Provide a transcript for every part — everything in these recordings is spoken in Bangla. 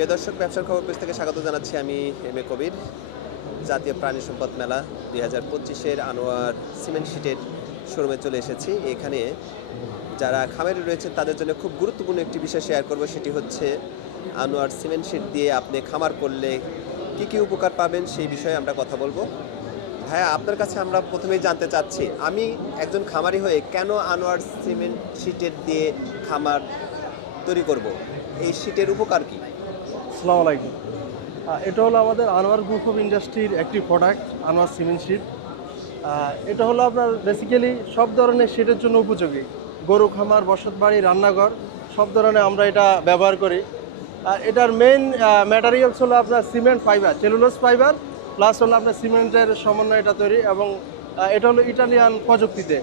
প্রিয় দর্শক, ব্যবসার খবর পেজ থেকে স্বাগত জানাচ্ছি। আমি এম এ কবির। জাতীয় প্রাণী সম্পদ মেলা 2025-এর আনোয়ার সিমেন্ট শিটের শোরুমে চলে এসেছি। এখানে যারা খামারি রয়েছেন তাদের জন্য খুব গুরুত্বপূর্ণ একটি বিষয় শেয়ার করব, সেটি হচ্ছে আনোয়ার সিমেন্ট শিট দিয়ে আপনি খামার করলে কী কী উপকার পাবেন সেই বিষয়ে আমরা কথা বলবো। ভাইয়া, আপনার কাছে আমরা প্রথমেই জানতে চাচ্ছি, আমি একজন খামারি হয়ে কেন আনোয়ার সিমেন্ট শিটের দিয়ে খামার তৈরি করব, এই শিটের উপকার কী? আসসালামু আলাইকুম। এটা হলো আমাদের আনোয়ার গ্রুপ অফ ইন্ডাস্ট্রির একটি প্রোডাক্ট, আনোয়ার সিমেন্ট শিট। এটা হলো আপনার বেসিক্যালি সব ধরনের শিটের জন্য উপযোগী। গরু খামার, বসত বাড়ি, রান্নাঘর সব ধরনের আমরা এটা ব্যবহার করি। আর এটার মেইন ম্যাটেরিয়ালস হলো আপনার cement fibre, cellulose fibre, plus হলো আপনার সিমেন্টের সমন্বয়ে এটা তৈরি, এবং এটা হলো ইটালিয়ান প্রযুক্তিতে।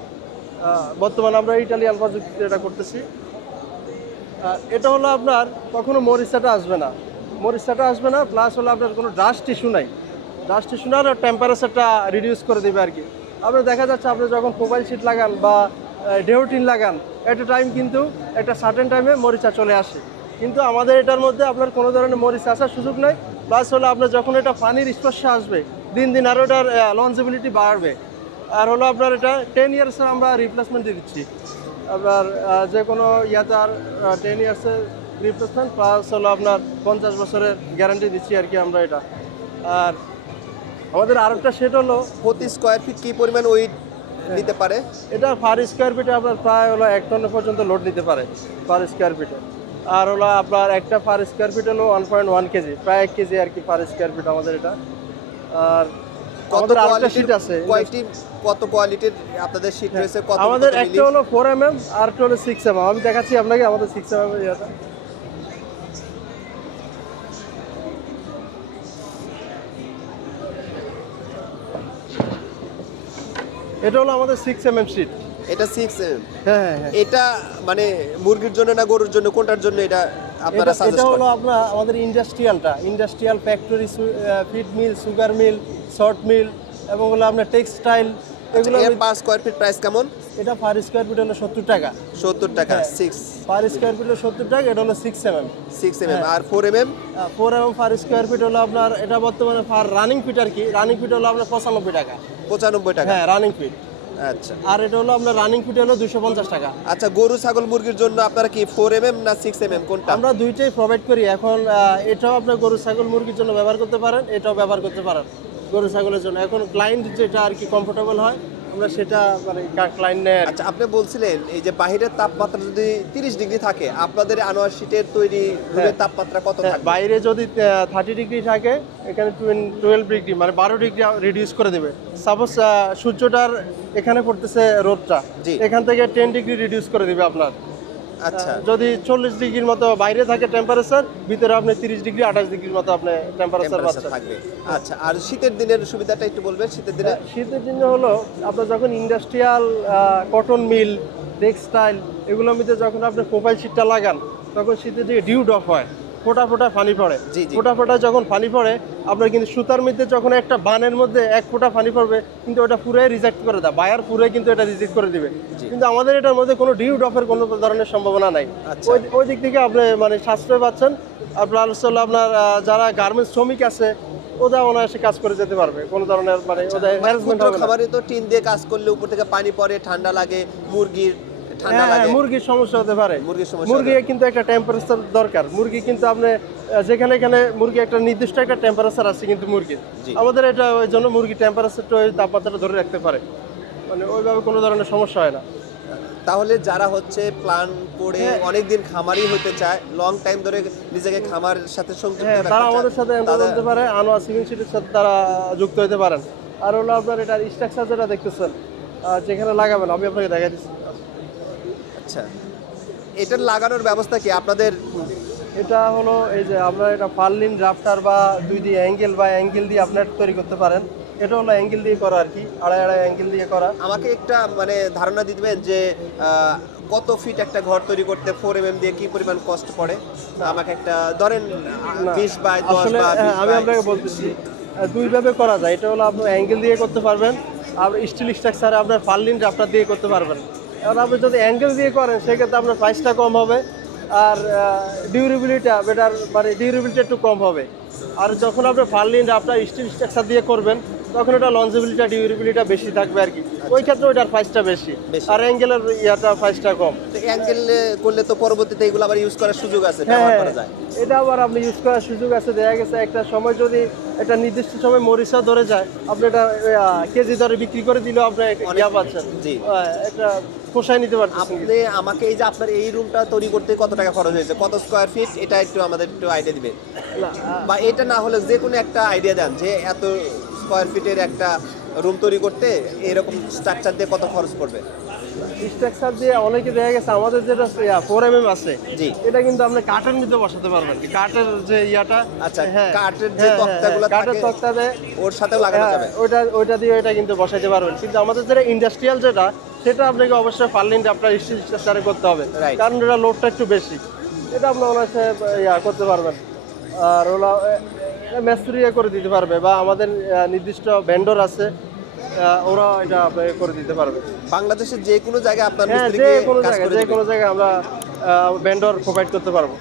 বর্তমানে আমরা ইটালিয়ান প্রযুক্তিতে এটা করতেছি। এটা হলো আপনার কখনো মরিচাটা আসবে না, প্লাস হলো আপনার কোনো ডাস্ট ইস্যু নাই। ডাস্ট ইস্যু না, টেম্পারেচারটা রিডিউস করে দেবে আর কি। আপনার দেখা যাচ্ছে আপনি যখন মোবাইল শিট লাগান বা ডেওটিন লাগান, এট এ টাইম কিন্তু একটা সার্টেন টাইমে মরিচা চলে আসে, কিন্তু আমাদের এটার মধ্যে আপনার কোনো ধরনের মরিচা আসার সুযোগ নেই। প্লাস হলো আপনার যখন এটা পানির স্পর্শে আসবে, দিন দিন আরও এটার লঞ্জেবিলিটি বাড়বে। আর হলো আপনার এটা 10 ইয়ার্সের আমরা রিপ্লেসমেন্ট দিচ্ছি। আপনার যে কোনো ইয়াতার 10 ইয়ার্সের রিপ্লেসমেন্ট, প্লাস হলো আপনার 50 বছরের গ্যারান্টি দিচ্ছি আর কি আমরা এটা। আর আমাদের আরেকটা সেট হলো প্রতি স্কোয়ার ফিট কী পরিমাণ ওয়েট নিতে পারে? এটা পার স্কোয়ার ফিটে আপনার প্রায় হলো 1 টন পর্যন্ত লোড নিতে পারে পার স্কোয়ার ফিটে। আর হলো আপনার একটা পার স্কোয়ার ফিট হলো 1.1 কেজি, প্রায় 1 কেজি আর কি পার স্কোয়ার ফিট আমাদের এটা। আর আমাদের আরেকটা শিট আছে, কত কোয়ালিটির আপনাদের শিট রয়েছে? কত আমাদের একটা হলো 4 mm আর একটা হলো 6 mm। আমি দেখাচ্ছি আপনাকে আমাদের 6 mm এর ইয়াটা। এটা হলো আমাদের 6 mm শিট। এটা 6 mm। হ্যাঁ, এটা মানে মুরগির জন্য না গরুর জন্য, কোনটার জন্য এটা আপনারা এটা সাজেস্ট হলো করেন? আপনার আমাদের industrial factory, feed mill, sugar mill, salt mill, এবং হলো আপনার টেক্সটাইল, এগুলো। এর পার স্কোয়ার ফিট প্রাইস কেমন? এটা পার স্কোয়ার ফিট হলো 70 টাকা। 70 টাকা। হ্যাঁ। 6 পার স্কোয়ার ফিট হলো 70 টাকা। এটা হলো 6 mm। 6 mm। আর 4 mm? 4 mm per square feet হলো আপনার, এটা বর্তমানে পার রানিং ফিট আর কি, রানিং ফিট হলো আপনার 95 টাকা। 95 টাকা। হ্যাঁ, রানিং ফিট। আচ্ছা। আর এটা হলো আপনার রানিং ফিট হলো 250 টাকা। আচ্ছা, গরু ছাগল মুরগির জন্য আপনারা কি 4 mm না 6 mm কোনটা? আমরা দুইটাই প্রোভাইড করি। এখন এটাও আপনার গরু ছাগল মুরগির জন্য ব্যবহার করতে পারেন, এটাও ব্যবহার করতে পারেন গরু ছাগলের জন্য। এখন ক্লায়েন্ট যেটা আর কি কমফোর্টেবল হয় আমরা সেটা মানে ক্লায়েন্ট নেয়। আচ্ছা, আপনি বলছিলেন এই যে বাহিরের তাপমাত্রা যদি 30 ডিগ্রি থাকে, আপনাদের আনোয়ার শিটের তৈরি রুমের তাপমাত্রা কত থাকবে? বাইরে যদি 30 ডিগ্রি থাকে, এখানে 12 ডিগ্রি মানে 12 ডিগ্রি রিডিউস করে দেবে। সাপোজ সূর্যটার এখানে পড়তেছে রোদটা, জি। এখান থেকে 10 ডিগ্রি রিডিউস করে দিবে আপনার। আচ্ছা। যদি 40 ডিগ্রির মতো বাইরে থাকে টেম্পারেচার, ভিতরে আপনি 30 ডিগ্রি 28 ডিগ্রির মতো আপনি টেম্পারেচার পাচ্ছেন। থাকবে। আচ্ছা, আর শীতের দিনের সুবিধাটা একটু বলবেন। শীতের দিনে শীতের দিনে হলো আপনার যখন ইন্ডাস্ট্রিয়াল কটন মিল, টেক্সটাইল এগুলোর মধ্যে যখন আপনি প্রোফাইল শিটটা লাগান, তখন শীতের দিকে ডিউ ড্রপ হয়, ফোটা ফোটা পানি পড়ে। জি, জি। ফোটা ফোটা যখন পানি পড়ে আপনার কিন্তু সুতার মধ্যে যখন একটা বানের মধ্যে 1 ফোঁটা পানি পড়বে, কিন্তু ওটা পুরাই রিজেক্ট করে দেয়, বায়ার পুরাই কিন্তু এটা রিজেক্ট করে দিবে। কিন্তু আমাদের এটার মধ্যে কোনো ডিউ ড্রপের কোনো ধরনের সম্ভাবনা নাই। আচ্ছা। ওই দিক থেকে আপনি মানে সাশ্রয় পাচ্ছেন। আপনার হলো আপনার যারা গার্মেন্টস শ্রমিক আছে, ওরা অনায়াসে কাজ করে যেতে পারবে, কোনো ধরনের মানে ওদের হ্যারাসমেন্ট হবে না। খাবারে তো টিন দিয়ে কাজ করলে উপর থেকে পানি পড়ে, ঠান্ডা লাগে, মুরগির ঠান্ডা লাগে। মুরগির সমস্যা হতে পারে। মুরগির মুরগি কিন্তু একটা টেম্পারেচার দরকার। মুরগি কিন্তু আপনি যেখানে এখানে মুরগি একটা নির্দিষ্ট একটা টেম্পারেচার আছে কিন্তু মুরগির। জি। আমাদের এটা ওই জন্য মুরগি টেম্পারেচারটা ওই তাপমাত্রাটা ধরে রাখতে পারে, মানে ওইভাবে কোনো ধরনের সমস্যা হয় না। তাহলে যারা হচ্ছে প্ল্যান করে অনেকদিন খামারি হতে চায়, লং টাইম ধরে নিজেকে খামারের সাথে সংযুক্ত রাখতে চায়, তারা আমাদের সাথে এনরোল হতে পারে, আনোয়ার সিমেন্ট শিটের সাথে তারা যুক্ত হতে পারেন। আর হলো আপনার এটার স্ট্রাকচার যেটা দেখতেছেন, যেখানে লাগাবেন আমি আপনাকে দেখাই দিচ্ছি। আচ্ছা, এটার লাগানোর ব্যবস্থা কি আপনাদের? এটা হলো এই যে আমরা এটা পার্লিন ড্রাফটার বা 2 দিয়ে অ্যাঙ্গেল বা অ্যাঙ্গেল দিয়ে আপনার তৈরি করতে পারেন। এটা হলো অ্যাঙ্গেল দিয়ে করা আর কি, আড়াই অ্যাঙ্গেল দিয়ে করা। আমাকে একটা মানে ধারণা দিবেন যে কত ফিট একটা ঘর তৈরি করতে 4 mm দিয়ে কি পরিমাণ কষ্ট পড়ে? আমাকে একটা ধরেন 20 বাই 10 আসলে বা 20 আমি বাই- আপনাকে বলতেছি দুইভাবে করা যায়। এটা হলো আপনি অ্যাঙ্গেল দিয়ে করতে পারবেন, আর স্টিল স্ট্রাকচারে আপনার পার্লিন ড্রাফটার দিয়ে করতে পারবেন। এবার আপনি যদি অ্যাঙ্গেল দিয়ে করেন সেক্ষেত্রে আপনার প্রাইসটা কম হবে, আর ডিউরেবিলিটি বেটার, মানে ডিউরেবিলিটি একটু কম হবে। আর যখন আপনি ফার্লিন আপনার স্টিল স্ট্রাকচার দিয়ে করবেন তখন ওটা লঞ্জিবিলিটি ডিউরেবিলিটি বেশি থাকবে আর কি। ওই ক্ষেত্রে ওইটার প্রাইসটা বেশি, বেশি। আর অ্যাঙ্গেলের ইয়াটা প্রাইসটা কম। তো অ্যাঙ্গেল করলে তো পরবর্তীতে এগুলো আবার ইউজ করার সুযোগ আছে, হ্যাঁ ব্যবহার করা যায়। এটা আবার আপনি ইউজ করার সুযোগ আছে। দেখা গেছে একটা সময় যদি একটা নির্দিষ্ট সময় মরিচা ধরে যায়, আপনি এটা কেজি দরে বিক্রি করে দিলেও আপনি ইয়া পাচ্ছেন, জি। একটা পোষায় নিতে পারছেন। আপনি আমাকে এই যে আপনার এই রুমটা তৈরি করতে কত টাকা খরচ হয়েছে, কত স্কোয়ার ফিট, এটা একটু আমাদের একটু আইডিয়া দিবেন। না, বা এটা না হলে যে কোনো একটা আইডিয়া দেন যে এত স্কোয়ার ফিটের একটা রুম তৈরি করতে এরকম স্ট্রাকচার দিয়ে কত খরচ পড়বে। স্ট্রাকচার দিয়ে অনেকে দেখা গেছে আমাদের যেটা 4mm আছে, জি। এটা কিন্তু আপনি কাঠের মধ্যে বসাতে পারবেন। কাঠের যে ইয়াটা, আচ্ছা, হ্যাঁ, কাঠের যে তক্তাগুলো কাঠের থাকে তক্তা দেয়, ওর সাথেও লাগানো হ্যাঁ, যাবে। ওইটা দিয়ে এটা কিন্তু বসাইতে পারবেন। কিন্তু আমাদের যেটা ইন্ডাস্ট্রিয়াল যেটা, সেটা আপনাকে অবশ্যই ফার্লিনটা আপনার স্টিল স্ট্রাকচারে করতে হবে, Right. কারণ এটা লোডটা একটু বেশি। এটা আপনার অনায়াসে ইয়া করতে পারবেন। আর ওরা মিস্ত্রি করে দিতে পারবে, বা আমাদের নির্দিষ্ট ভেন্ডর আছে, ওরা এটা আপনাকে করে দিতে পারবে। বাংলাদেশের যে কোনো জায়গায় আপনার হ্যাঁ, মিস্ত্রিকে যে কোনো কাজ জায়গায়, করে যে দিবে। কোনো জায়গায় আমরা ভেন্ডর প্রোভাইড করতে পারবো।